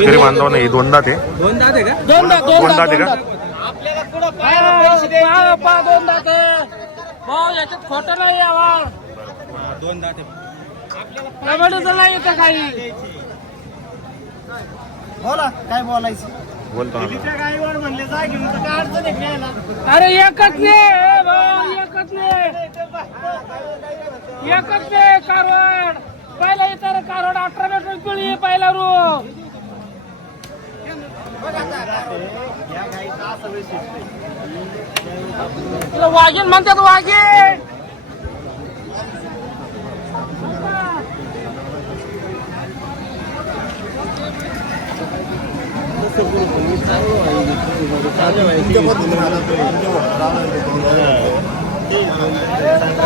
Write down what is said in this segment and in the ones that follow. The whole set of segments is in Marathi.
शेतकरी बांधव नाही दोनदा ते दोन दात आहे का? दोन दात दोन दोन दात दात आहे दोन का? दात. आपल्याला कुठं पाहायला पैसे द्यायचे? पहा पहा दोन दात आहे. भाऊ याच्यात खोटं नाही यावर दोन दात आहे. कबड्डीचं नाही येतं काही. बोला काय बोलायचं? बोलतो म्हणले जा घेऊन तर काय अडचण आहे घ्यायला अरे एकच ने ए भाऊ एकच ने एकच ने कारवाड. पहिला इतर कारवाड अठरा मीटर पिळी पहिला रू या गाईचं असं वैशिष्ट्य आहे. तुला वाघीण म्हणतात वाघीण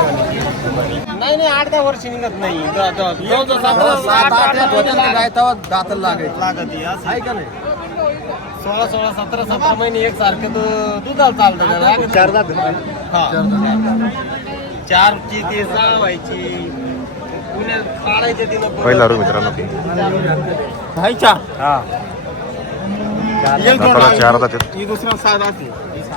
नाही नाही आठ दहा वर्ष निघत नाही. जवळजवळ सात- सात आठ दाताला लागायची. लागत आहे, असं आहे का नाही? सोळा सोळा सतरा सतरा महिने एक सारखं दुधाला चालतं चार दात हा. चार ची ते सहा व्हायची. पुण्यात काढायचे तिनं पहिला रू मित्रांनो. व्हायच्या दाताला चार दात आहेत. ही दुसरा सहा दात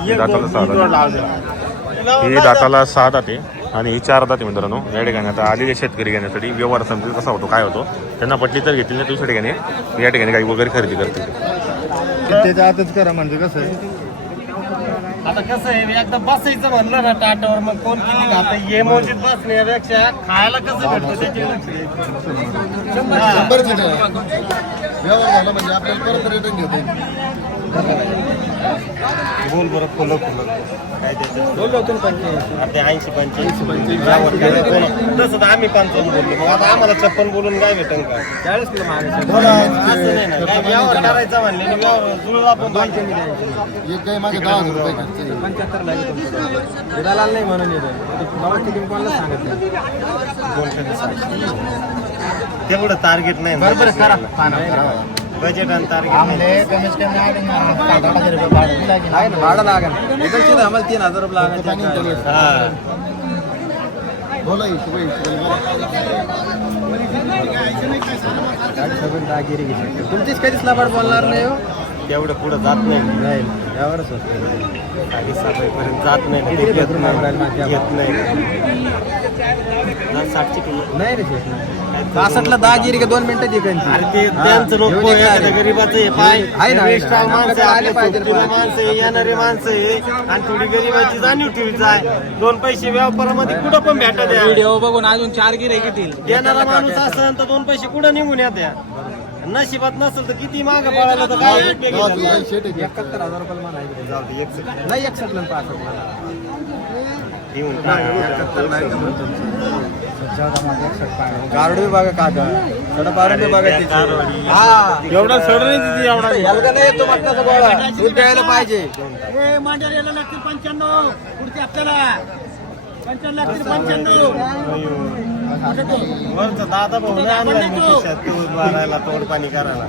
ही दाताला सहा दात आहेत. ही दाताला सहा दात आहे आणि ही चार दात मित्रांनो. या ठिकाणी आता आलेले शेतकरी घेण्यासाठी. व्यवहार समजेल कसा होतो काय होतो त्यांना पटली तर घेतील नाही दुसऱ्या ठिकाणी या ठिकाणी काही वगैरे खरेदी करतील. त्याच्या आतच करा म्हणजे कसं आहे? आता कसं आहे एकदा बसायचं म्हणलं ना टाटावर मग कोण किती खाता ये मोजीत बसण्यापेक्षा खायला कसं भेटतं त्याची शंभर लिटर. व्यवहार झाला म्हणजे आपल्याला परत रिटर्न घेता बोल बरं फुलं फुलं. काय त्याचं? ते ऐंशी पंच्याऐंशी तसं तर आम्ही पंचावन्न बोललो. मग आता आम्हाला छप्पन बोलून काय भेटन का? चाळीस किलो मागायचं असं नाही ना. काय व्यवहार करायचा म्हणले आणि व्यवहार जुळला पण पाहिजे. एक गाय मागे दहा हजार रुपये खर्च पंच्याहत्तर लागेल नाही म्हणून येतं बाबा तिकीट कोणाला सांगत दोनशे ते सहाशे. तेवढं टार्गेट नाही बरोबर करा. करा. बजेट आणि टार्गेट कमीत कमी आहे ना भाडं लागेल. ना आम्हाला तीन हजार रुपये लागायचे हा. बोला तुमचीच कधीच लाभाड बोलणार नाही हो. तेवढं पुढं जात नाही. नाही यावरच होतं काही सफाईपर्यंत जात नाही किती ते घेत नाही घेत नाही. साठची नाही रे शेठ. दहा गिरी का दोन मिनिटं जिकायची अरे ते त्यांचं लोक गरीबाचं हे पाय. आहे ना, आहे ना. स्टॉल माणसं आले पाहिजे. माणसं आहे, येणारे माणसं आहे. आणि थोडी गरीबाची जाणीव ठेवीच आहे. दोन पैसे व्यापारामध्ये कुठं पण भेटत आहे व्हिडिओ बघून अजून चार गिरे घेतील देणारा माणूस असेल तर दोन पैसे कुठं निघून येत नशिबात नसेल तर किती माग पळालं तर काय एकाहत्तर हजार रुपये मला आहे. जाऊ दे, एक second. नाही एकसष्टला पासष्ट देऊन टाक. गारडू बघा काका सडा बघा त्या त्याची. हा. एवढा सड नाही तिथे एवढा हलका नाही येतो मटणाचा गोळा दूध द्यायला पाहिजे. मांडर लागतील पंच्याण्णव पुढचे आपल्याला पंच्याण्णव. लागतील पंच्याण्णव वरचं दादा भाऊ नाही आणला मी खिशात तूर मारायला तोड पाणी करायला.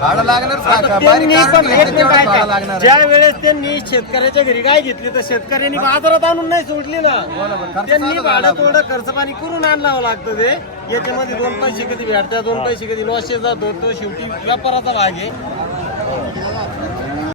भाडं लागणार आता काका. बारीक त्यांनी पण तेवढं. भाडं लागणार ज्या वेळेस त्यांनी शेतकऱ्याच्या घरी गाय घेतली तर शेतकऱ्यांनी बाजारात आणून नाही सोडली ना. खर्च त्यांनी चालू भाडं. थोडं खर्च पाणी करून आणावं लागतं ते. याच्यामध्ये दोन पैसे कधी भेटतात दोन पैसे कधी लॉसेस जातो तो शेवटी व्यापाराचा भाग आहे.